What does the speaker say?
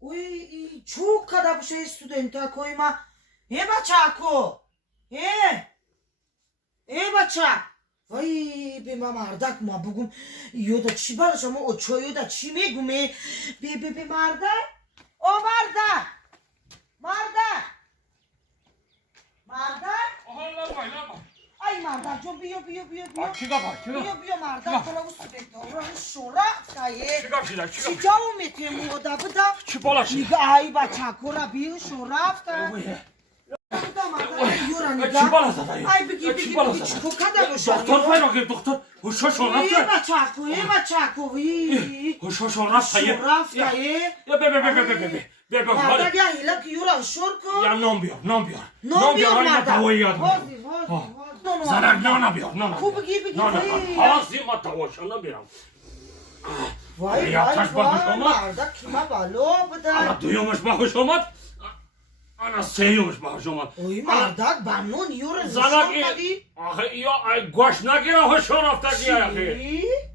Uy, çok kadar bu şey studenta koyma. He baçako. He baça. Vay be mardak ma bugün yoda çibarış ama o çoyu da çime gume. Be marda. O marda. Marda. Allah bayla. Ay marda jo biyo. Çıkar bak. Biyo marda kola bu studenta. Oranı şora kaye. Çıkar. Çiçağı metre mu da bu da. Çıpala şey. Niga ay baçako ra biyo şora ka. Çıpala zaten. Ay bigi bu kadar Doktor fay bakayım doktor. Hoşa şoraf Ye baçako. Hoşa şoraf sayı. Şoraf kaye. Ya be. Marda ya hilak yura şorko. Ya non biyor. No biyor marda. Tavoyu yadım. Hozi. Zarar ne biyor? Kubu gibi. Hazima tavoşana bir. Vay Yaptaş bakmış olmaz. Marda kima balo bu da. Ana duyuyormuş bakış olmaz. Ana seviyormuş bakış olmaz. Oy marda banon yura Zanak iyi. Ah ya ay goşna gira hoş şorafta diye.